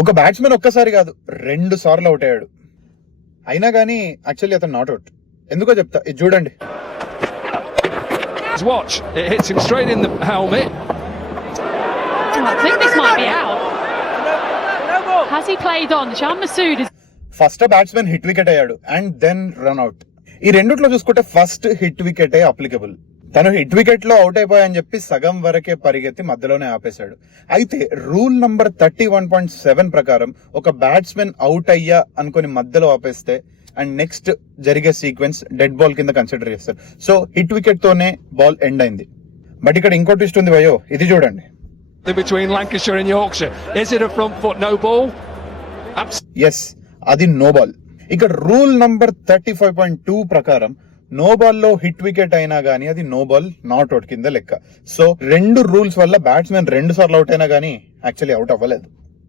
ఒక బ్యాట్స్మెన్ ఒక్కసారి కాదు 2 సార్లు అవుట్ అయ్యాడు. అయినా కానీ యాక్చువల్లీ అతను నాట్ అవుట్. ఎందుకో చెప్తా, ఇది చూడండి. Watch, it hits him straight in the helmet. I think this might be out. Has he played on? Shan Masood is first batsmen hit wicket అయ్యాడు అండ్ దెన్ రన్ అవుట్. ఈ రెండిట్లో చూసుకుంటే first hit wicket applicable. తను hit wicket లో out అయిపోయాయని చెప్పి సగం వరకే పరిగెత్తి మధ్యలోనే ఆపేశాడు. అయితే రూల్ నంబర్ 31.7 ప్రకారం ఒక బ్యాట్స్మెన్ అవుట్ అయ్యా అనుకుని మధ్యలో ఆపేస్తే అండ్ నెక్స్ట్ జరిగే సీక్వెన్స్ డెడ్ బాల్ కింద కన్సిడర్ చేస్తారు. సో హిట్ వికెట్ తోనే బాల్ ఎండ్ అయింది. బట్ ఇక్కడ ఇంకో ట్విస్ట్ ఉంది భయో, ఇది చూడండి. Between Lancashire and Yorkshire, is it a front foot no ball? Yes, అది నో బాల్. ఇక్కడ రూల్ నంబర్ 35.2 ప్రకారం నో బాల్ లో హిట్ వికెట్ అయినా గానీ అది నో బాల్, నాట్ అవుట్ కింద లెక్క. సో 2 రూల్స్ వల్ల బ్యాట్స్మెన్ 2 సార్లు అవుట్ అయినా గానీ యాక్చువల్లీ అవుట్ అవ్వలేదు.